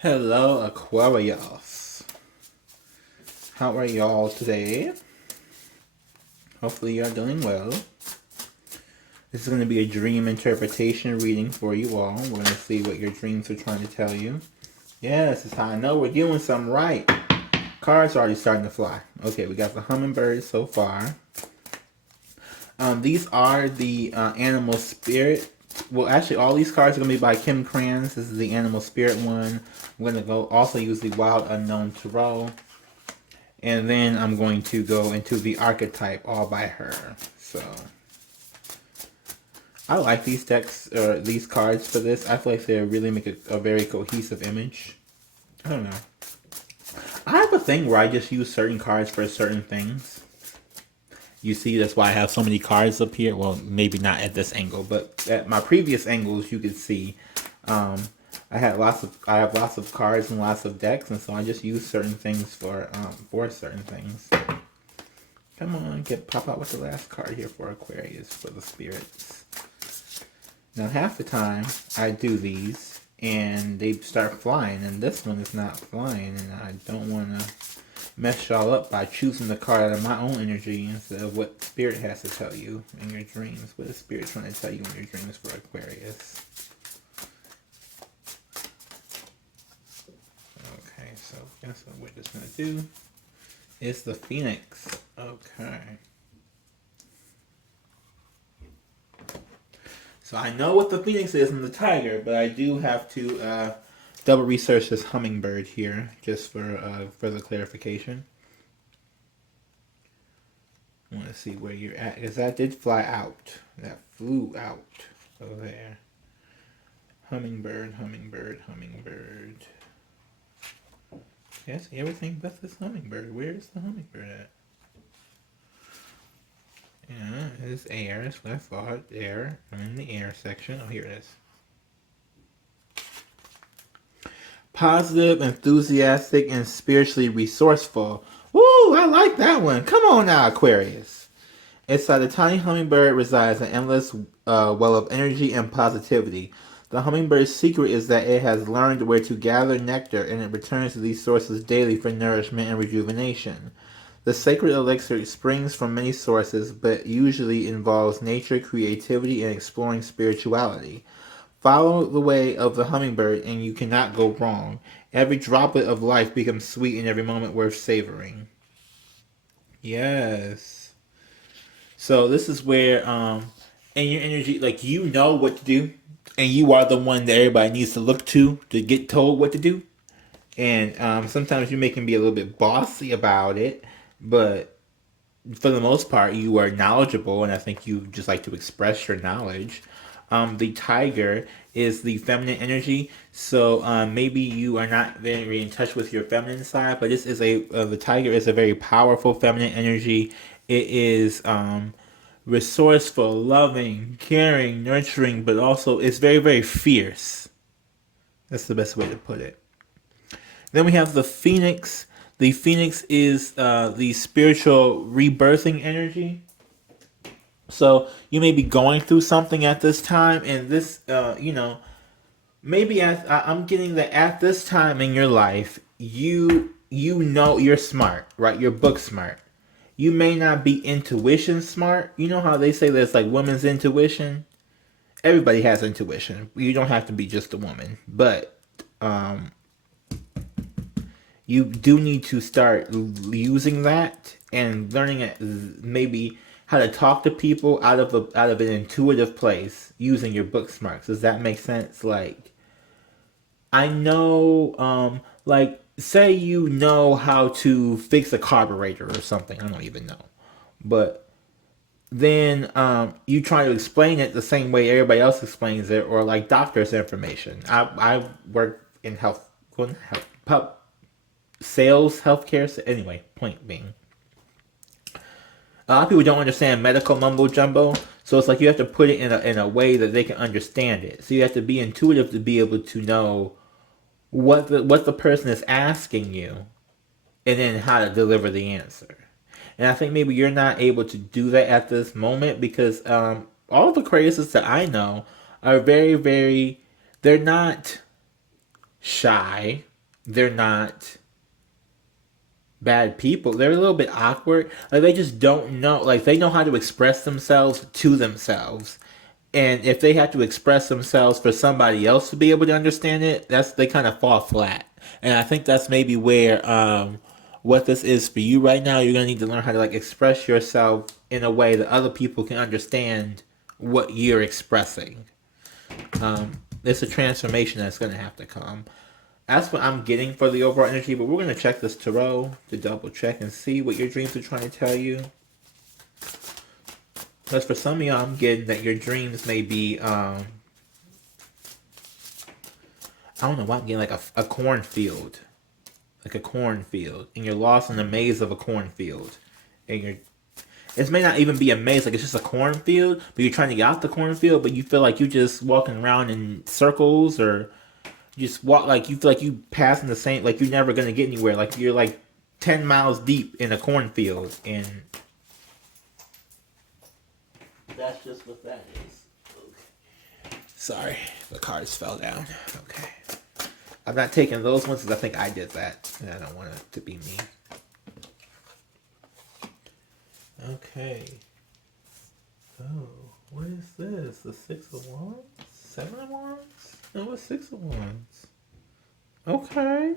Hello, Aquarius. How are y'all today? Hopefully you're doing well. This is going to be a dream interpretation reading for you all. We're going to see what your dreams are trying to tell you. Yeah, this is how I know we're doing something right. Cards are already starting to fly. Okay, we got the hummingbird so far. These are the animal spirit. Well, actually, all these cards are going to be by Kim Krans. This is the animal spirit one. I'm going to go also use the wild unknown tarot. And then I'm going to go into the archetype all by her. So I like these decks, or these cards for this. I feel like they really make a very cohesive image. I don't know. I have a thing where I just use certain cards for certain things. You see, that's why I have so many cards up here. Well, maybe not at this angle, but at my previous angles, you could see I have lots of cards and lots of decks, and so I just use certain things for certain things. Come on, pop out with the last card here for Aquarius for the spirits. Now, half the time I do these and they start flying, and this one is not flying, and I don't want to mess y'all up by choosing the card out of my own energy instead of what Spirit has to tell you in your dreams. What is Spirit trying to tell you in your dreams for Aquarius? Okay, so guess what we're just going to do is the Phoenix. Okay. So I know what the Phoenix is and the Tiger, but I do have to double research this hummingbird here just for further clarification. I want to see where you're at, because that did fly out. That flew out over there. Hummingbird, hummingbird, hummingbird. Okay, I see everything but this hummingbird. Where is the hummingbird at? Yeah, it's air. That's what I thought. Air. I'm in the air section. Oh, here it is. Positive, enthusiastic, and spiritually resourceful. Woo! I like that one. Come on now, Aquarius. Inside the tiny hummingbird resides an endless well of energy and positivity. The hummingbird's secret is that it has learned where to gather nectar, and it returns to these sources daily for nourishment and rejuvenation. The sacred elixir springs from many sources, but usually involves nature, creativity, and exploring spirituality. Follow the way of the hummingbird, and you cannot go wrong. Every droplet of life becomes sweet, and every moment worth savoring. Yes. So this is where, in your energy, like, you know what to do, and you are the one that everybody needs to look to get told what to do. And sometimes you may can be a little bit bossy about it, but for the most part, you are knowledgeable, and I think you just like to express your knowledge. The tiger is the feminine energy, so maybe you are not very in touch with your feminine side, but this is the tiger is a very powerful feminine energy. It is resourceful, loving, caring, nurturing, but also it's very, very fierce. That's the best way to put it. Then we have the phoenix. The phoenix is the spiritual rebirthing energy. So you may be going through something at this time, and this, maybe I'm getting that at this time in your life, you know you're smart, right? You're book smart. You may not be intuition smart. You know how they say there's like women's intuition? Everybody has intuition. You don't have to be just a woman, but you do need to start using that and learning it, maybe how to talk to people out of an intuitive place using your book smarts. Does that make sense? Like, I know, like, say you know how to fix a carburetor or something. I don't even know, but then you try to explain it the same way everybody else explains it, or like doctor's information. I work in health, sales, healthcare. Anyway, point being, a lot of people don't understand medical mumbo jumbo, so it's like you have to put it in a way that they can understand it. So you have to be intuitive to be able to know what the person is asking you, and then how to deliver the answer. And I think maybe you're not able to do that at this moment because all the Aquariuses that I know are very, very. They're not shy. they're not bad people. They're a little bit awkward. Like they just don't know. Like they know how to express themselves to themselves. And if they have to express themselves for somebody else to be able to understand it, they kind of fall flat. And I think that's maybe where what this is for you right now. You're gonna need to learn how to like express yourself in a way that other people can understand what you're expressing. It's a transformation that's gonna have to come. That's what I'm getting for the overall energy, but we're gonna check this tarot to double check and see what your dreams are trying to tell you. Because for some of y'all, I'm getting that your dreams may be, I don't know why I'm getting like a cornfield. Like a cornfield. And you're lost in the maze of a cornfield. And it may not even be a maze, like it's just a cornfield, but you're trying to get out the cornfield, but you feel like you're just walking around in circles, or you just walk, like you feel like you passing the same, like you're never going to get anywhere. Like you're like 10 miles deep in a cornfield, and that's just what that is. Okay. Sorry, the cards fell down. Okay. I'm not taking those ones because I think I did that, and I don't want it to be me. Okay. Oh, what is this? The Six of Wands? Seven of Wands? No, it's Six of Wands. Okay.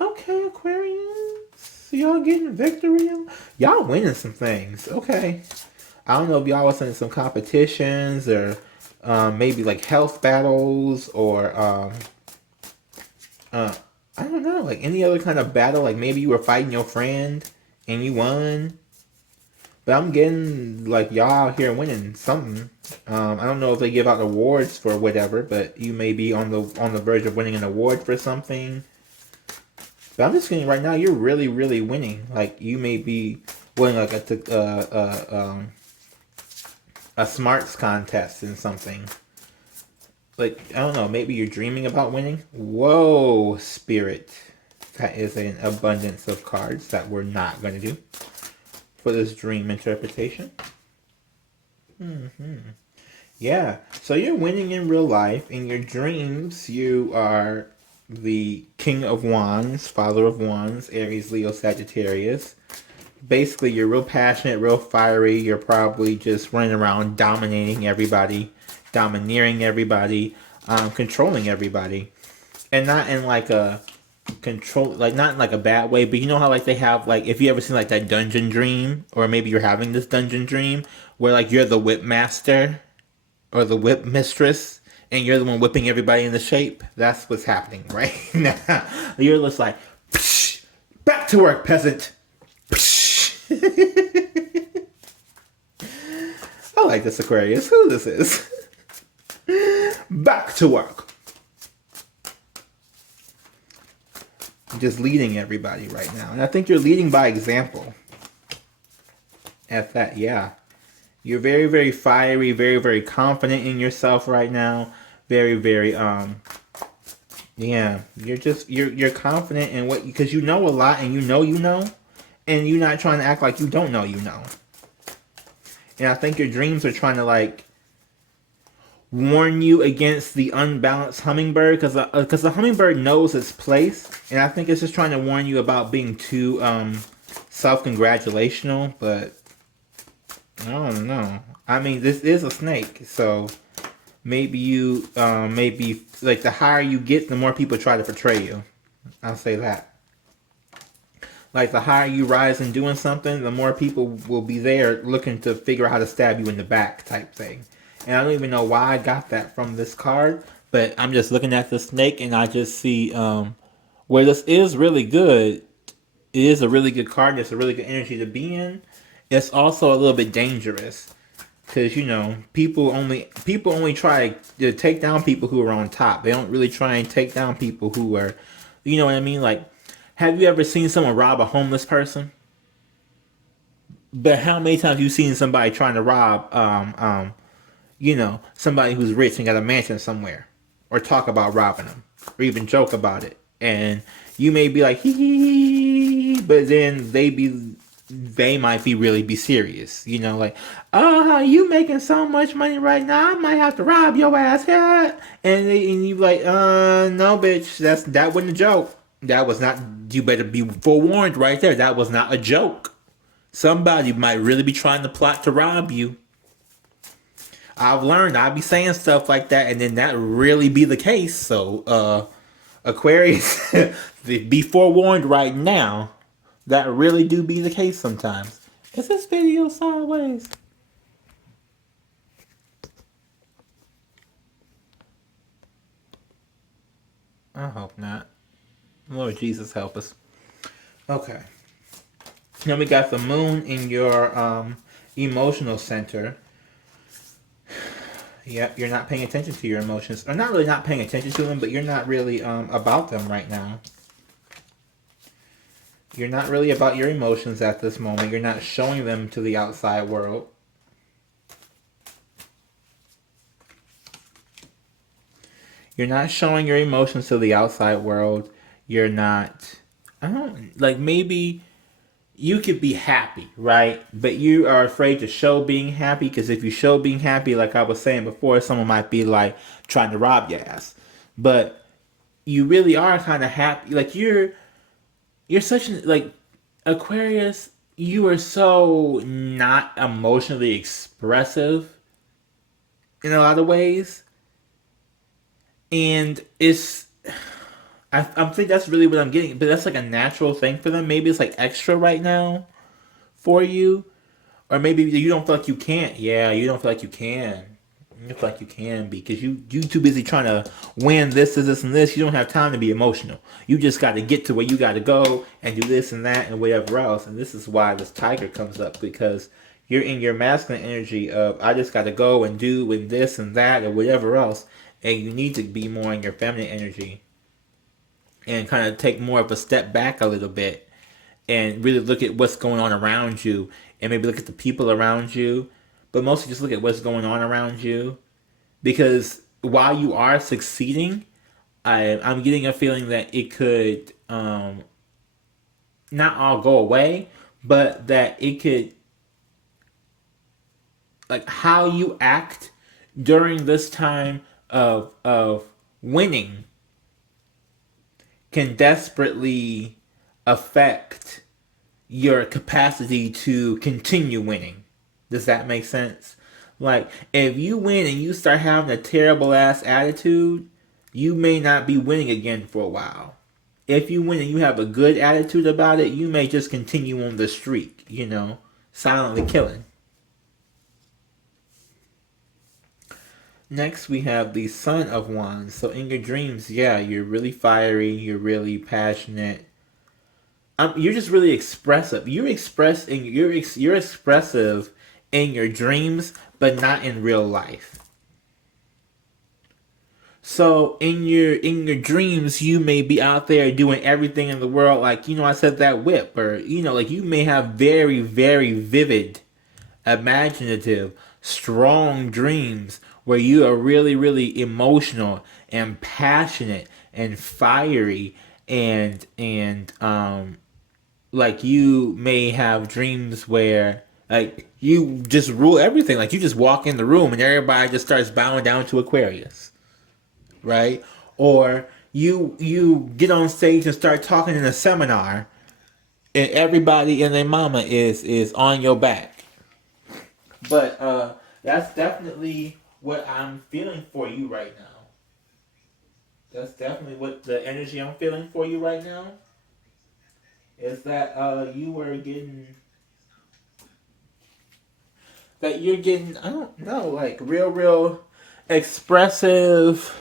Okay, Aquarius. Y'all getting victory? Y'all winning some things. Okay. I don't know if y'all was in some competitions or maybe like health battles or I don't know, like any other kind of battle. Like maybe you were fighting your friend and you won. But I'm getting like y'all out here winning something. I don't know if they give out awards for whatever, but you may be on the verge of winning an award for something. But I'm just getting right now you're really, really winning. Like you may be winning like a smarts contest in something. Like, I don't know, maybe you're dreaming about winning. Whoa, Spirit. That is an abundance of cards that we're not going to do for this dream interpretation. Yeah, so you're winning in real life. In your dreams, you are the King of Wands, Father of Wands, Aries, Leo, Sagittarius. Basically, you're real passionate, real fiery. You're probably just running around dominating everybody, domineering everybody, controlling everybody. And not in like a control, like not in like a bad way, but you know how like they have like, if you ever seen like that dungeon dream, or maybe you're having this dungeon dream where like you're the whip master or the whip mistress and you're the one whipping everybody into shape. That's what's happening right now. You're just like, psh, back to work, peasant. I like this, Aquarius. Who this is? Back to work. Just leading everybody right now. And I think you're leading by example. At that, yeah. You're very, very fiery, very, very confident in yourself right now. Very, very, yeah. You're confident in what, because you know a lot and you know. And you're not trying to act like you don't know you know. And I think your dreams are trying to like warn you against the unbalanced hummingbird, because the hummingbird knows its place, and I think it's just trying to warn you about being too self-congratulational. But I don't know. I mean, this is a snake, so maybe you maybe like the higher you get, the more people try to portray you. I'll say that. Like the higher you rise in doing something, the more people will be there looking to figure out how to stab you in the back type thing. And I don't even know why I got that from this card, but I'm just looking at the snake and I just see where this is really good. It is a really good card. It's a really good energy to be in. It's also a little bit dangerous because, you know, people only try to take down people who are on top. They don't really try and take down people who are, you know what I mean? Like, have you ever seen someone rob a homeless person? But how many times have you seen somebody trying to rob, you know, somebody who's rich and got a mansion somewhere, or talk about robbing them, or even joke about it? And you may be like, hee hee hee, but then they be they might really be serious. You know, like, oh, you making so much money right now, I might have to rob your ass here. And you like, no, bitch, that wasn't a joke. That was not. You better be forewarned right there. That was not a joke. Somebody might really be trying to plot to rob you. I've learned I'll be saying stuff like that, and then that really be the case. So, Aquarius, be forewarned right now. That really do be the case sometimes. Is this video sideways? I hope not. Lord Jesus help us. Okay. Now we got the moon in your emotional center. Yep, you're not paying attention to your emotions. Or not really not paying attention to them, but you're not really about them right now. You're not really about your emotions at this moment. You're not showing them to the outside world. You're not showing your emotions to the outside world. You're not... I don't... Like, maybe you could be happy, right? But you are afraid to show being happy, because if you show being happy, like I was saying before, someone might be, like, trying to rob your ass. But you really are kind of happy. Like, you're such an... Like, Aquarius, you are so not emotionally expressive in a lot of ways. And it's... I think that's really what I'm getting. But that's like a natural thing for them. Maybe it's like extra right now for you. Or maybe you don't feel like you can't. Yeah, you don't feel like you can. You don't feel like you can because you too busy trying to win this, and this. You don't have time to be emotional. You just got to get to where you got to go and do this and that and whatever else. And this is why this tiger comes up, because you're in your masculine energy of I just got to go and do and this and that or whatever else. And you need to be more in your feminine energy and kind of take more of a step back a little bit and really look at what's going on around you and maybe look at the people around you, but mostly just look at what's going on around you. Because while you are succeeding, I'm getting a feeling that it could not all go away, but that it could, like how you act during this time of winning can desperately affect your capacity to continue winning. Does that make sense? Like, if you win and you start having a terrible ass attitude, you may not be winning again for a while. If you win and you have a good attitude about it, you may just continue on the streak, silently killing. Next, we have the Son of Wands. So in your dreams, yeah, you're really fiery, you're really passionate. You're just really expressive. You're expressive in your dreams, but not in real life. So in your dreams, you may be out there doing everything in the world, like I said that whip, or like you may have very, very vivid, imaginative, strong dreams where you are really, really emotional and passionate and fiery and like you may have dreams where like you just rule everything. Like you just walk in the room and everybody just starts bowing down to Aquarius, right? Or you get on stage and start talking in a seminar, and everybody and their mama is on your back. But that's definitely what I'm feeling for you right now. That's definitely what the energy I'm feeling for you right now. Is that you were getting that you're getting, I don't know, like real expressive,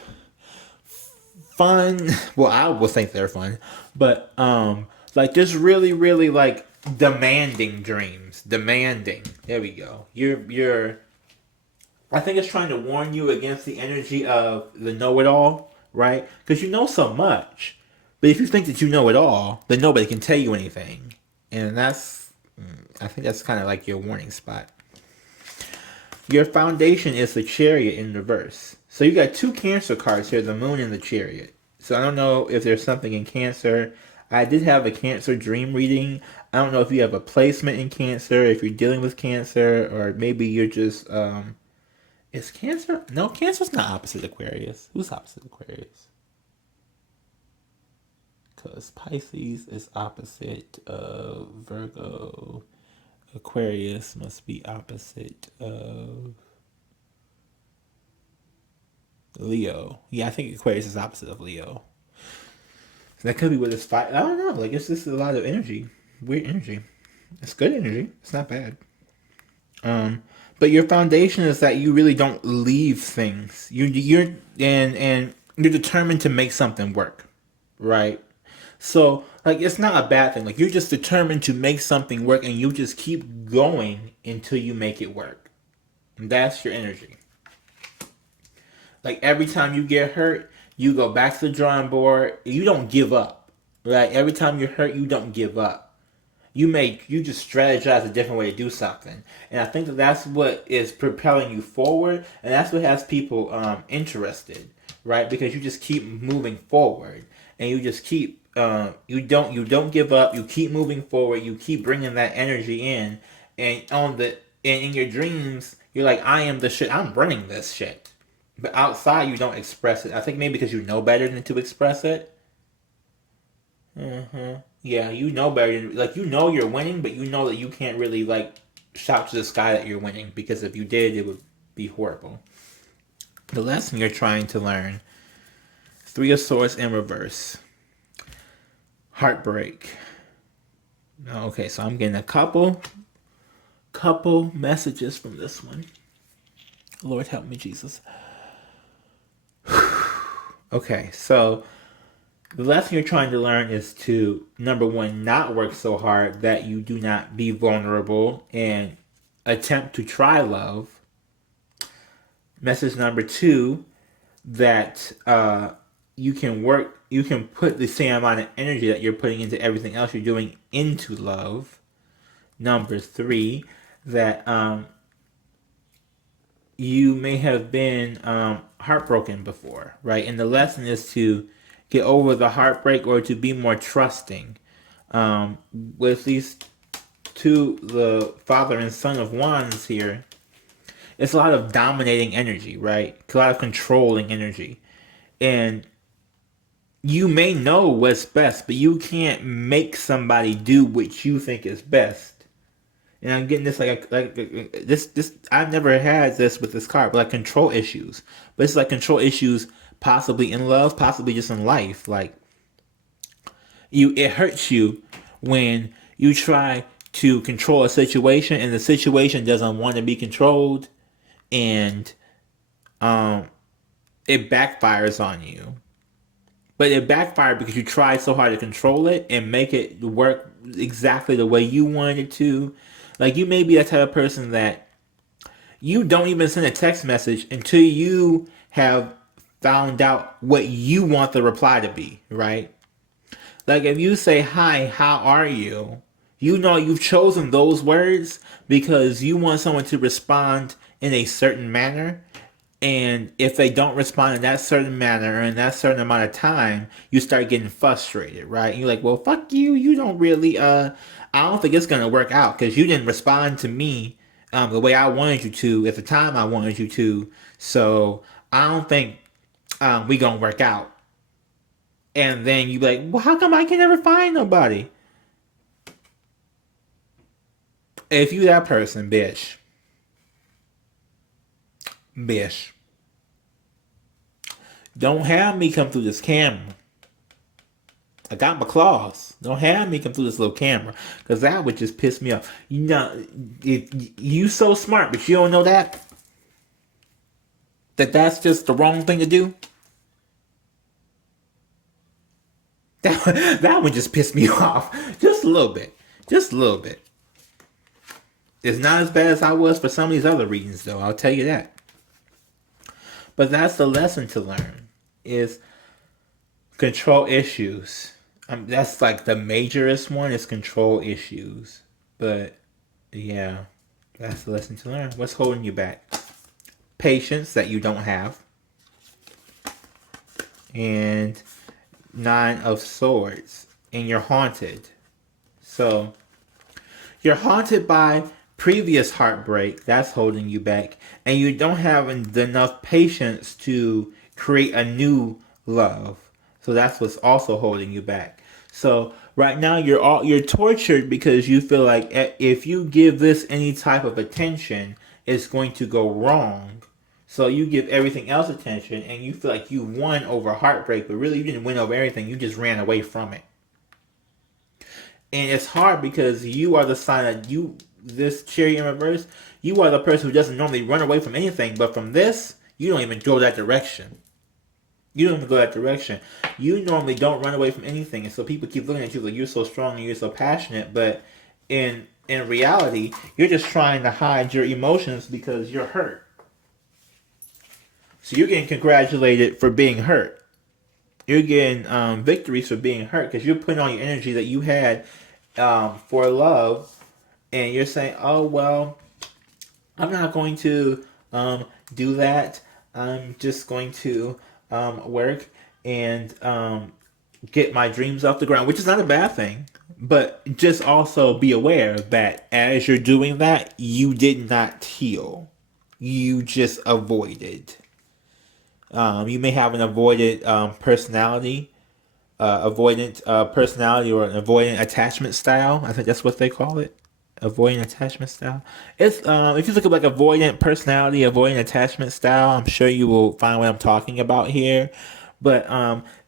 fun. Well, I would think they're fun, but like just really like demanding dreams. Demanding. There we go. You're. I think it's trying to warn you against the energy of the know-it-all, right? Because you know so much. But if you think that you know it all, then nobody can tell you anything. And I think that's kind of like your warning spot. Your foundation is the Chariot in reverse. So you got two Cancer cards here, the Moon and the Chariot. So I don't know if there's something in Cancer. I did have a Cancer dream reading I don't know if you have a placement in Cancer, if you're dealing with Cancer, or maybe you're just is Cancer? No, Cancer's not opposite Aquarius. Who's opposite Aquarius? Because Pisces is opposite of Virgo. Aquarius must be opposite of Leo. Yeah, I think Aquarius is opposite of Leo. So that could be what it's fight. I don't know. Like, it's just a lot of energy. Weird energy. It's good energy. It's not bad. But your foundation is that you really don't leave things. And you're determined to make something work, right? So like it's not a bad thing. Like you're just determined to make something work, and you just keep going until you make it work. And that's your energy. Like every time you get hurt, you go back to the drawing board. You don't give up. Right? Every time you're hurt, you don't give up. You just strategize a different way to do something, and I think that that's what is propelling you forward, and that's what has people interested, right? Because you just keep moving forward, and you just keep you don't give up. You keep moving forward. You keep bringing that energy in, and in your dreams, you're like, I am the shit. I'm running this shit, but outside you don't express it. I think maybe because you know better than to express it. Yeah, you know better. Like you know you're winning, but you know that you can't really like shout to the sky that you're winning because if you did, it would be horrible. The lesson you're trying to learn: Three of Swords in reverse, heartbreak. Okay, so I'm getting a couple messages from this one. Lord help me, Jesus. Okay, so the lesson you're trying to learn is to, number one, not work so hard that you do not be vulnerable and attempt to try love. Message number two, that you can put the same amount of energy that you're putting into everything else you're doing into love. Number three, that you may have been heartbroken before, right? And the lesson is to get over the heartbreak or to be more trusting. With these two, the Father and Son of Wands here, it's a lot of dominating energy, right? A lot of controlling energy. And you may know what's best, but you can't make somebody do what you think is best. And I'm getting this this I've never had this with this card, but like control issues. But it's like control issues possibly in love, possibly just in life. Like it hurts you when you try to control a situation and the situation doesn't want to be controlled, and it backfires on you. But it backfired because you tried so hard to control it and make it work exactly the way you wanted it to. Like you may be that type of person that you don't even send a text message until you have found out what you want the reply to be, right? Like if you say, hi, how are you? You know you've chosen those words because you want someone to respond in a certain manner. And if they don't respond in that certain manner or in that certain amount of time, you start getting frustrated, right? And you're like, well, fuck you. You don't really, I don't think it's going to work out because you didn't respond to me the way I wanted you to at the time I wanted you to. So I don't think we going to work out. And then you be like, well, how come I can never find nobody? If you that person, bitch, don't have me come through this camera. I got my claws. Don't have me come through this little camera, because that would just piss me off. You know, you so smart, but you don't know that's just the wrong thing to do. That would just piss me off just a little bit. Just a little bit. It's not as bad as I was for some of these other readings, though. I'll tell you that. But that's the lesson to learn: is control issues. That's like the majorest one is control issues. But yeah, that's the lesson to learn. What's holding you back? Patience that you don't have. And 9 of Swords. And you're haunted. So you're haunted by previous heartbreak that's holding you back, and you don't have enough patience to create a new love. So that's what's also holding you back. So right now you're tortured because you feel like if you give this any type of attention, it's going to go wrong. So you give everything else attention, and you feel like you won over heartbreak, but really you didn't win over everything. You just ran away from it. And it's hard because you are the sign that this cherry in reverse, you are the person who doesn't normally run away from anything, but from this, you don't even go that direction. You don't even go that direction. You normally don't run away from anything, and so people keep looking at you like you're so strong and you're so passionate, but in reality, you're just trying to hide your emotions because you're hurt. So you're getting congratulated for being hurt. You're getting victories for being hurt because you're putting all your energy that you had for love, and you're saying, "Oh well, I'm not going to do that. I'm just going to work and get my dreams off the ground," which is not a bad thing. But just also be aware that as you're doing that, you did not heal. You just avoided. You may have an avoided personality, avoidant personality, or an avoidant attachment style. I think that's what they call it. Avoidant attachment style. It's if you look at like avoidant personality, avoidant attachment style, I'm sure you will find what I'm talking about here. But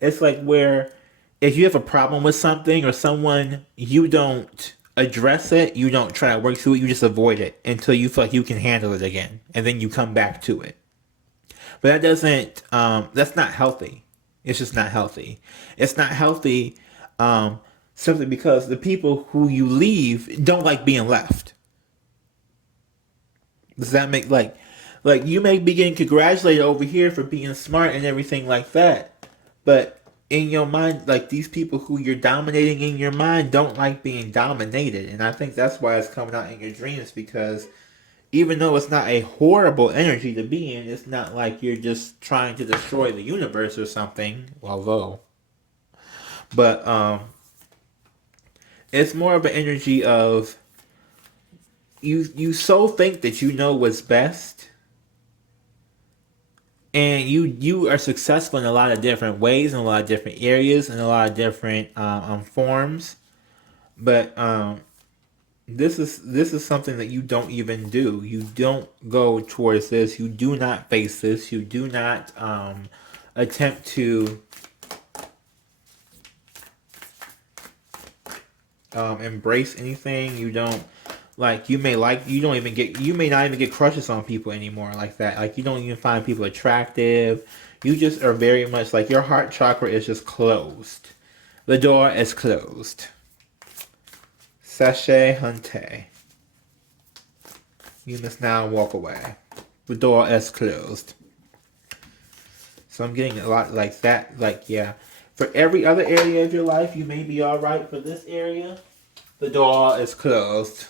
it's like where if you have a problem with something or someone, you don't address it, you don't try to work through it, you just avoid it until you feel like you can handle it again, and then you come back to it. But that doesn't. That's not healthy. It's just not healthy. It's not healthy simply because the people who you leave don't like being left. Does that make like you may be getting congratulated over here for being smart and everything like that, but in your mind, like these people who you're dominating in your mind don't like being dominated, and I think that's why it's coming out in your dreams because even though it's not a horrible energy to be in, it's not like you're just trying to destroy the universe or something. Although, but it's more of an energy of you so think that you know what's best, and you are successful in a lot of different ways, in a lot of different areas, in a lot of different forms, but this is something that you don't even do. You don't go towards this. You do not face this. You do not attempt to embrace anything. You don't you may you don't even get, you may not even get crushes on people anymore like that. Like you don't even find people attractive. You just are very much like your heart chakra is just closed. The door is closed. Sachet hunte. You must now walk away. The door is closed. So I'm getting a lot like that. Like, yeah. For every other area of your life, you may be alright. For this area, the door is closed.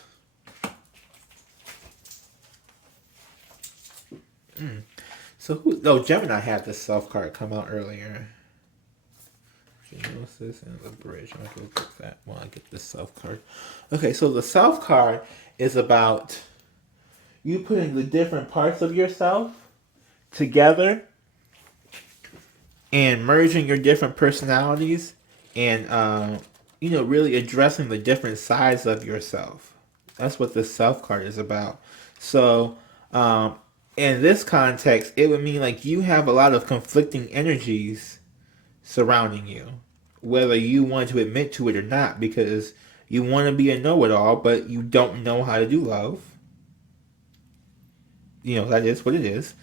So who? Oh, Gemini had this self card come out earlier. Gnosis and the bridge. I'm going to go get that while I get this self card. Okay, so the self card is about you putting the different parts of yourself together and merging your different personalities and really addressing the different sides of yourself. That's what this self card is about. So in this context, it would mean like you have a lot of conflicting energies surrounding you, whether you want to admit to it or not, because you want to be a know-it-all, but you don't know how to do love. That is what it is.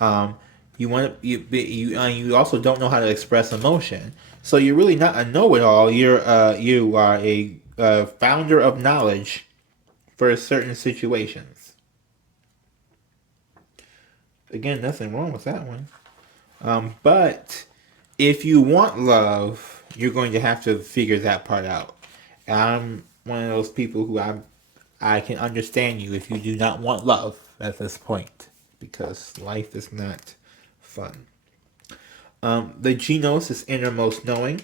You want to you also don't know how to express emotion. So you're really not a know-it-all. You are a founder of knowledge for certain situations. Again, nothing wrong with that one. But if you want love, you're going to have to figure that part out. And I'm one of those people who I can understand you if you do not want love at this point, because life is not fun. The Genos is innermost knowing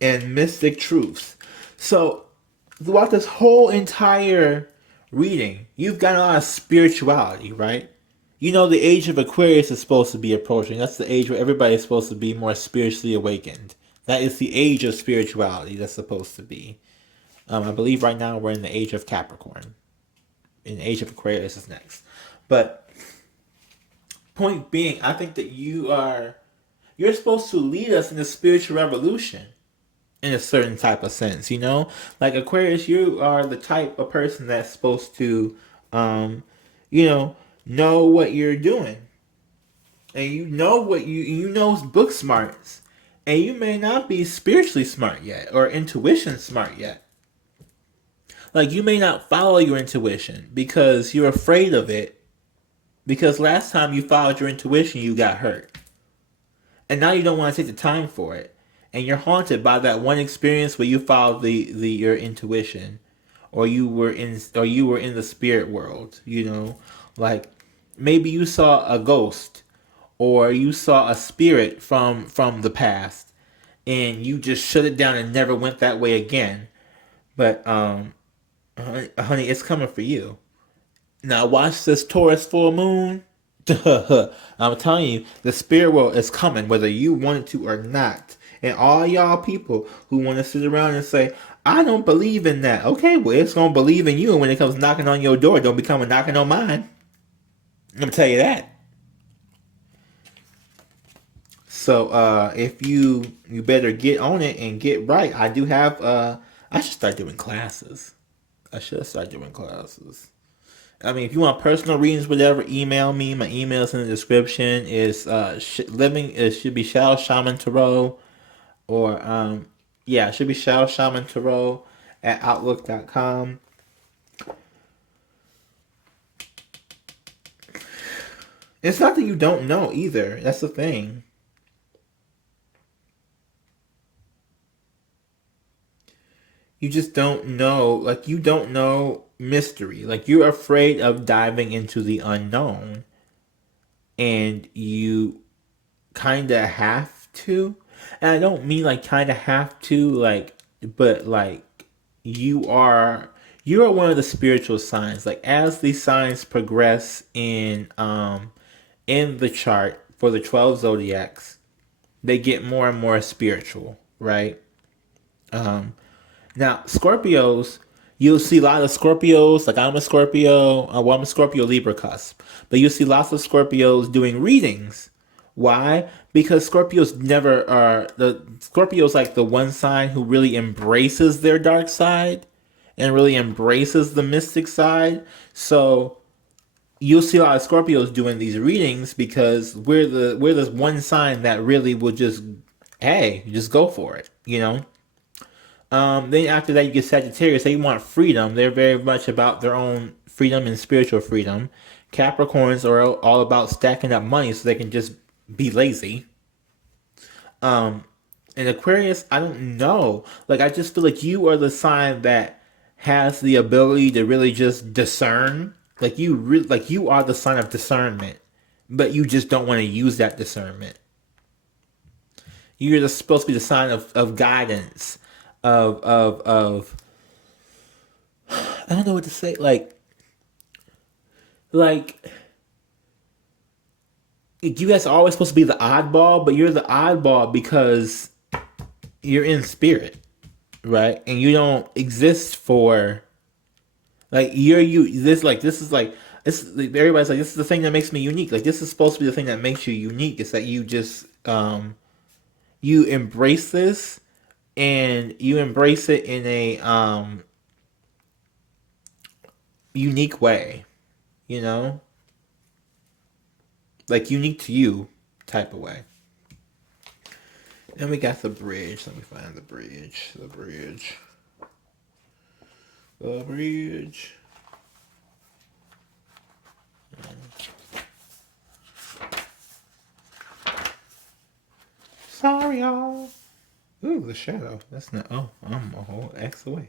and mystic truths. So throughout this whole entire reading, you've got a lot of spirituality, right? You know, the age of Aquarius is supposed to be approaching. That's the age where everybody's supposed to be more spiritually awakened. That is the age of spirituality that's supposed to be. I believe right now we're in the age of Capricorn. In the age of Aquarius is next. But point being, I think that you're supposed to lead us in the spiritual revolution in a certain type of sense, you know? Like Aquarius, you are the type of person that's supposed to, um, you know what you're doing. And you know you know book smarts. And you may not be spiritually smart yet or intuition smart yet. Like you may not follow your intuition because you're afraid of it. Because last time you followed your intuition, you got hurt. And now you don't want to take the time for it. And you're haunted by that one experience where you followed the your intuition, or you were in the spirit world, you know? Like maybe you saw a ghost or you saw a spirit from the past and you just shut it down and never went that way again. But honey, it's coming for you. Now watch this Taurus full moon. I'm telling you, the spirit world is coming, whether you want it to or not. And all y'all people who want to sit around and say, I don't believe in that. Okay, well, it's going to believe in you. And when it comes knocking on your door, don't be coming knocking on mine. I'm going to tell you that. So if you better get on it and get right. I do have, I should start doing classes. I should start doing classes. I mean, if you want personal readings, whatever, email me. My email is in the description. Is living. It should be Shadow Shaman Tarot, or yeah, it should be Shadow Shaman Tarot at outlook.com. It's not that you don't know either. That's the thing. You just don't know. Like you don't know mystery. Like you're afraid of diving into the unknown, and you kind of have to. And I don't mean like kind of have to, like, but like you are you are one of the spiritual signs. Like as these signs progress in the chart for the 12 zodiacs, they get more and more spiritual, right? Um, Now, Scorpios, you'll see a lot of Scorpios. Like I'm a Scorpio, well, I'm a Scorpio Libra cusp, but you'll see lots of Scorpios doing readings. Why? Because Scorpios never are the Scorpios like the one sign who really embraces their dark side and really embraces the mystic side. So you'll see a lot of Scorpios doing these readings because we're the one sign that really will just hey just go for it, you know. Then after that, you get Sagittarius. They want freedom. They're very much about their own freedom and spiritual freedom. Capricorns are all about stacking up money so they can just be lazy. Um, and Aquarius, I don't know. Like I just feel like you are the sign that has the ability to really just discern. Like you are the sign of discernment, but you just don't want to use that discernment. You're just supposed to be the sign of guidance, of I don't know what to say. Like you guys are always supposed to be the oddball, but you're the oddball because you're in spirit, right? And you don't exist for like you're you. This is like this. Everybody's like this is the thing that makes me unique. Like this is supposed to be the thing that makes you unique. It's that you just you embrace this and you embrace it in a unique way, you know, like unique to you type of way. And we got the bridge. Let me find the bridge. The bridge. The bridge. Sorry, y'all. Ooh, the shadow. That's not. Oh, I'm a whole X away.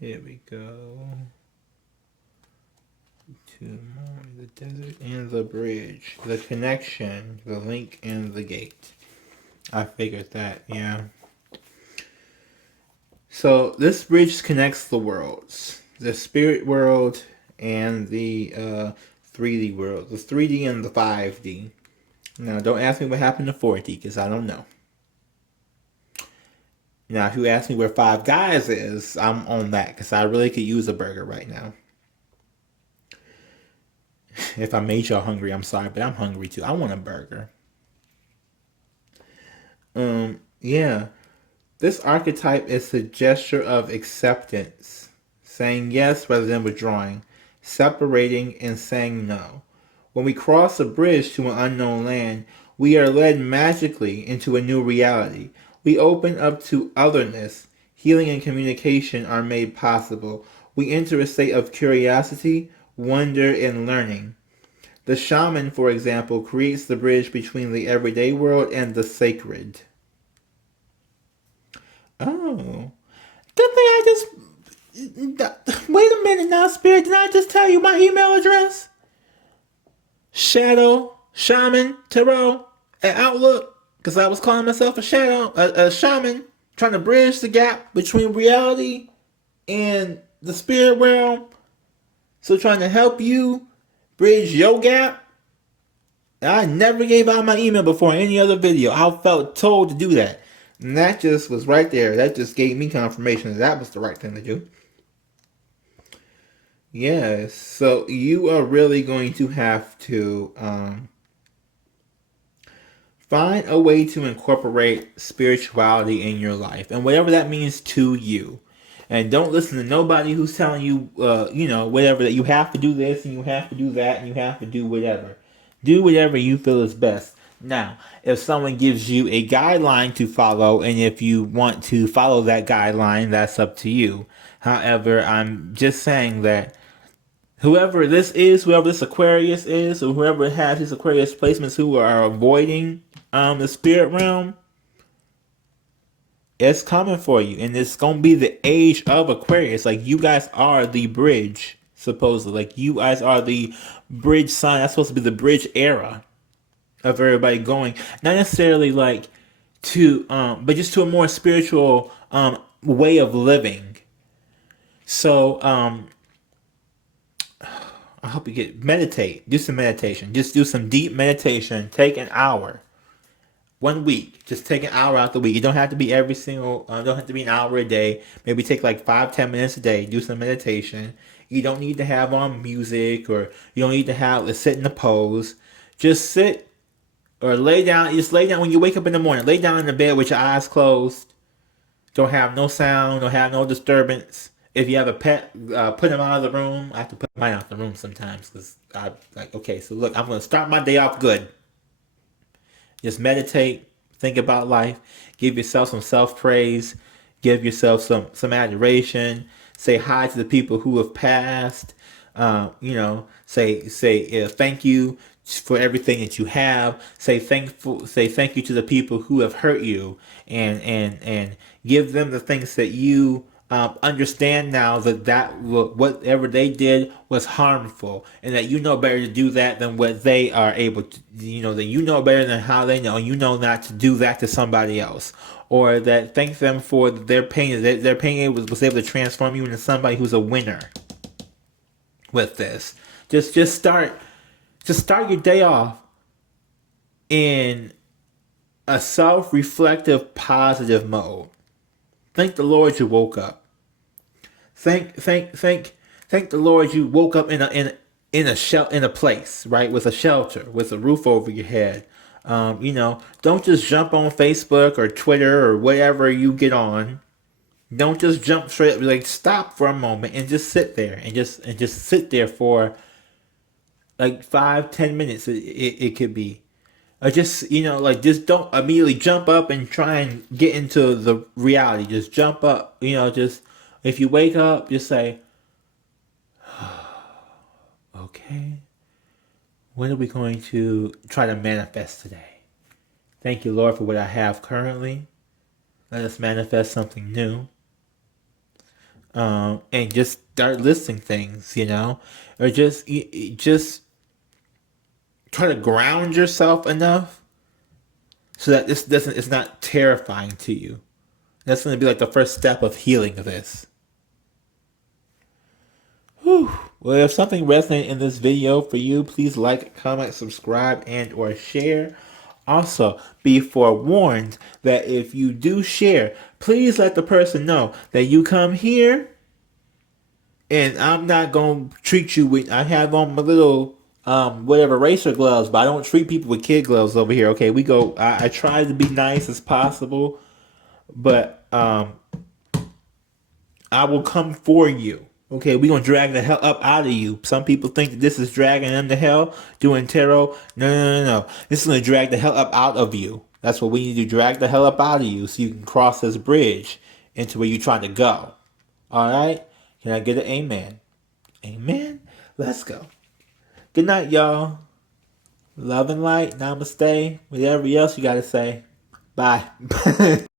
Here we go. To more the desert and the bridge, the connection, the link, and the gate. I figured that, yeah. So this bridge connects the worlds, the spirit world and the 3D world, the 3D and the 5D. Now, don't ask me what happened to 4D because I don't know. Now, if you ask me where Five Guys is, I'm on that because I really could use a burger right now. If I made y'all hungry, I'm sorry, but I'm hungry too. I want a burger. Yeah. This archetype is a gesture of acceptance, saying yes rather than withdrawing, separating and saying no. When we cross a bridge to an unknown land, we are led magically into a new reality. We open up to otherness. Healing and communication are made possible. We enter a state of curiosity, wonder, and learning. The shaman, for example, creates the bridge between the everyday world and the sacred. Oh. Good thing I just. Wait a minute now, Spirit. Did I just tell you my email address? Shadow, Shaman, Tarot, at Outlook. Because I was calling myself a shadow, a shaman, trying to bridge the gap between reality and the spirit realm. So trying to help you bridge your gap. I never gave out my email before in any other video. I felt told to do that. And that just was right there. That just gave me confirmation that that was the right thing to do. Yes. So you are really going to have to find a way to incorporate spirituality in your life. And whatever that means to you. And don't listen to nobody who's telling you, whatever, that you have to do this and you have to do that and you have to do whatever. Do whatever you feel is best. Now, if someone gives you a guideline to follow, and if you want to follow that guideline, that's up to you. However, I'm just saying that whoever this is, whoever this Aquarius is, or whoever has these Aquarius placements who are avoiding the spirit realm, it's coming for you. And it's going to be the age of Aquarius. Like, you guys are the bridge, supposedly. Like, you guys are the bridge sign. That's supposed to be the bridge era of everybody going. Not necessarily like to, but just to a more spiritual way of living. So, I hope you meditate. Do some meditation. Just do some deep meditation. Take an hour. 1 week. Just take an hour out the week. You don't have to be every single. Don't have to be an hour a day. Maybe take like 5-10 minutes a day. Do some meditation. You don't need to have on music, or you don't need to have sit in a pose. Just sit or lay down. Just lay down when you wake up in the morning. Lay down in the bed with your eyes closed. Don't have no sound. Don't have no disturbance. If you have a pet, put them out of the room. I have to put mine out of the room sometimes because I like. Okay, so look, I'm gonna start my day off good. Just meditate, think about life, give yourself some self-praise, give yourself some adoration, say hi to the people who have passed, say thank you for everything that you have, say thank you to the people who have hurt you, and give them the things that you understand now, that whatever they did was harmful, and that you know better to do that than what they are able to. That you know better than how they know, and you know not to do that to somebody else. Or that thank them for their pain. Their pain was able to transform you into somebody who's a winner. With this, just start your day off in a self-reflective, positive mode. Thank the Lord you woke up. Thank the Lord you woke up in a place, right, with a shelter, with a roof over your head. Don't just jump on Facebook or Twitter or whatever you get on. Don't just jump straight up. Like, stop for a moment and just sit there and just sit there for like 5-10 minutes. It could be. Or just, just don't immediately jump up and try and get into the reality. Just jump up, just, if you wake up, just say, okay, what are we going to try to manifest today? Thank you, Lord, for what I have currently. Let us manifest something new. And just start listing things, or just try to ground yourself enough so that this doesn't, it's not terrifying to you. That's going to be like the first step of healing of this. Whew. Well, if something resonated in this video for you, please like, comment, subscribe, and or share. Also, be forewarned that if you do share, please let the person know that you come here and I'm not going to treat you with, I have on my little, whatever, racer gloves, but I don't treat people with kid gloves over here. Okay, I try to be nice as possible, but, I will come for you. Okay, we're going to drag the hell up out of you. Some people think that this is dragging them to hell, doing tarot. No. This is going to drag the hell up out of you. That's what we need to do, drag the hell up out of you so you can cross this bridge into where you're trying to go. All right? Can I get an amen? Amen? Let's go. Good night, y'all. Love and light. Namaste. Whatever else you got to say. Bye.